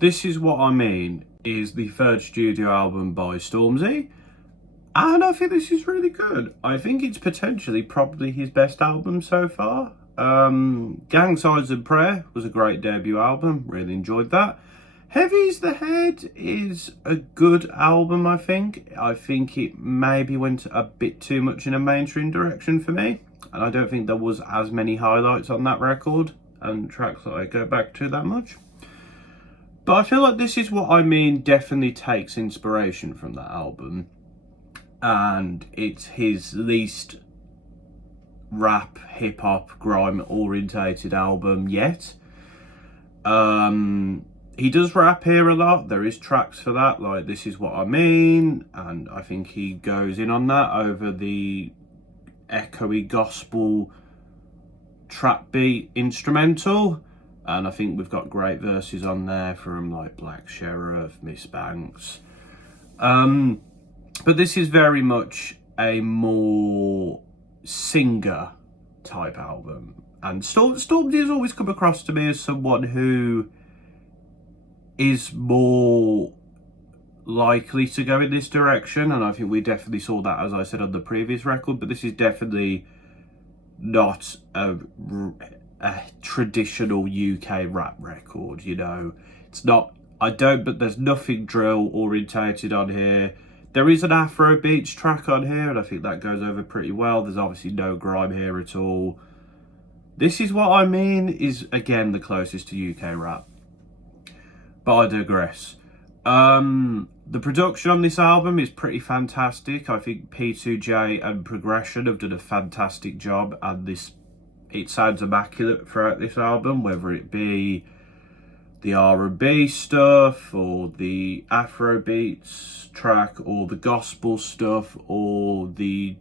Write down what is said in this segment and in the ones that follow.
This Is What I Mean is the third studio album by Stormzy, and I think this is really good. I think it's potentially probably his best album so far. Gang Signs and Prayer was a great debut album, really enjoyed that. Heavy's the Head is a good album, I think. I think it maybe went a bit too much in a mainstream direction for me, and I don't think there was as many highlights on that record and tracks that I go back to that much. But I feel like This Is What I Mean definitely takes inspiration from that album, and it's his least rap, hip-hop, grime orientated album yet. He does rap here a lot. There is tracks for that, like This Is What I Mean, and I think he goes in on that over the echoey gospel trap beat instrumental. And I think we've got great verses on there from like Black Sheriff, Miss Banks. But this is very much a more singer type album. And Stormzy has always come across to me as someone who is more likely to go in this direction. And I think we definitely saw that, as I said, on the previous record. But this is definitely not a traditional UK rap record, you know. It's not, but there's nothing drill orientated on here. There is an Afro beats track on here, and I think that goes over pretty well. There's obviously no grime here at all. This Is What I Mean is, again, the closest to UK rap. But I digress. The production on this album is pretty fantastic. I think P2J and Progression have done a fantastic job, and it sounds immaculate throughout this album, whether it be the R&B stuff or the Afro beats track or the gospel stuff or the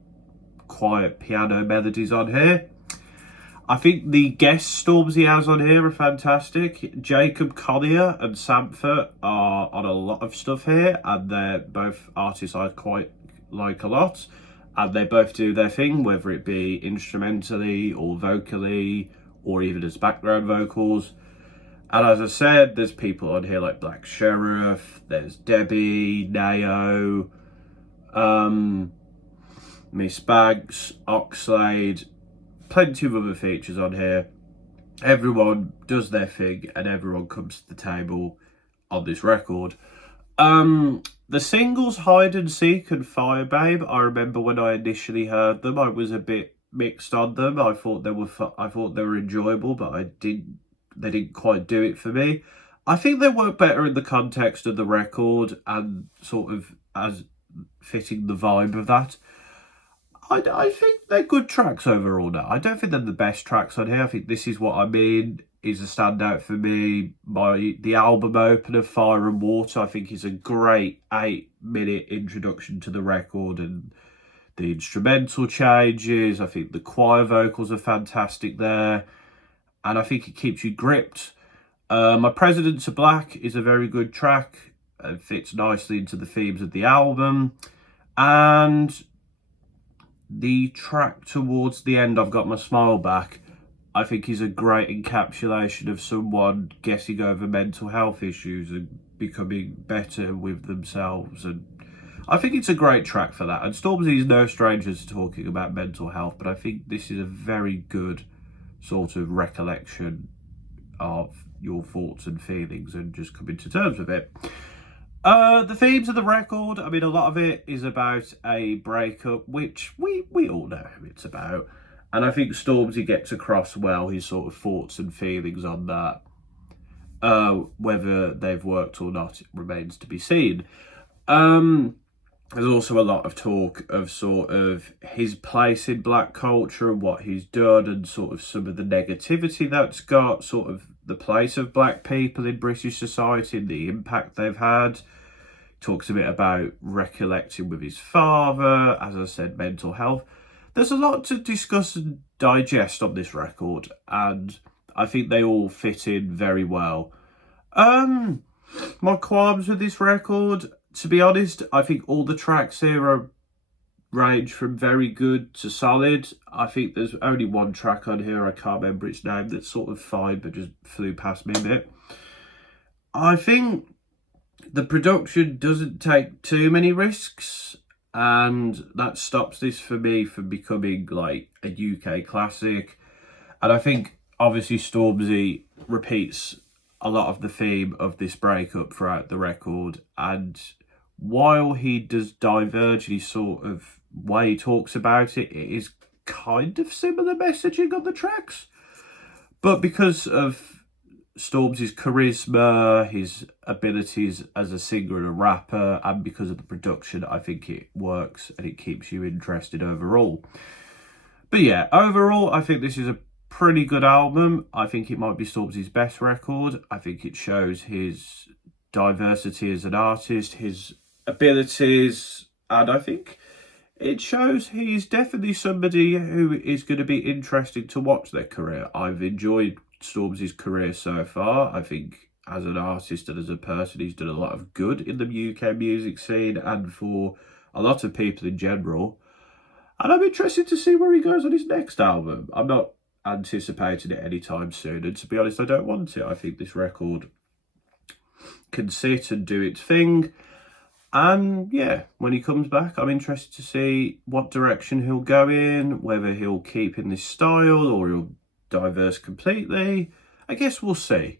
quiet piano melodies on here. I think the guests Stormzy has on here are fantastic. Jacob Collier and Sampha are on a lot of stuff here, and they're both artists I quite like a lot. And they both do their thing, whether it be instrumentally or vocally or even as background vocals. And as I said, there's people on here like Black Sheriff, there's Debbie, Nao, Miss Banks, Oxlade, plenty of other features on here. Everyone does their thing and everyone comes to the table on this record. The singles Hide and Seek and Fire Babe, I remember when I initially heard them, I was a bit mixed on them. I thought they were enjoyable, but they didn't quite do it for me. I think they work better in the context of the record and sort of as fitting the vibe of that. I think they're good tracks overall now. I don't think they're the best tracks on here. I think This Is What I Mean is a standout for me. The album opener, Fire and Water, I think is a great 8-minute introduction to the record, and the instrumental changes. I think the choir vocals are fantastic there, and I think it keeps you gripped. My Presidents Are Black is a very good track and fits nicely into the themes of the album. And the track towards the end, I've Got My Smile Back, I think is a great encapsulation of someone getting over mental health issues and becoming better with themselves. And I think it's a great track for that. And Stormzy is no stranger to talking about mental health, but I think this is a very good sort of recollection of your thoughts and feelings and just coming to terms with it. The themes of the record, I mean, a lot of it is about a breakup, which we all know who it's about. And I think Stormzy gets across well his sort of thoughts and feelings on that. Whether they've worked or not, it remains to be seen. There's also a lot of talk of sort of his place in black culture and what he's done and sort of some of the negativity that's got, sort of the place of black people in British society and the impact they've had. Talks a bit about recollecting with his father, as I said, mental health. There's a lot to discuss and digest on this record, and I think they all fit in very well. My qualms with this record, to be honest, I think all the tracks here range from very good to solid. I think there's only one track on here, I can't remember its name, that's sort of fine, but just flew past me a bit. I think the production doesn't take too many risks, and that stops this for me from becoming like a UK classic. And I think obviously Stormzy repeats a lot of the theme of this breakup throughout the record, and while he does diverge his sort of way he talks about it, it is kind of similar messaging on the tracks. But because of Stormzy's charisma, his abilities as a singer and a rapper, and because of the production, I think it works and it keeps you interested overall. But yeah, overall, I think this is a pretty good album. I think it might be Stormzy's best record. I think it shows his diversity as an artist, his abilities, and I think it shows he's definitely somebody who is going to be interesting to watch their career. I've enjoyed Stormzy's career so far. I think as an artist and as a person, he's done a lot of good in the UK music scene and for a lot of people in general. And I'm interested to see where he goes on his next album. I'm not anticipating it anytime soon. And to be honest, I don't want it. I think this record can sit and do its thing. And yeah, when he comes back, I'm interested to see what direction he'll go in, whether he'll keep in this style or he'll diverse completely. I guess we'll see.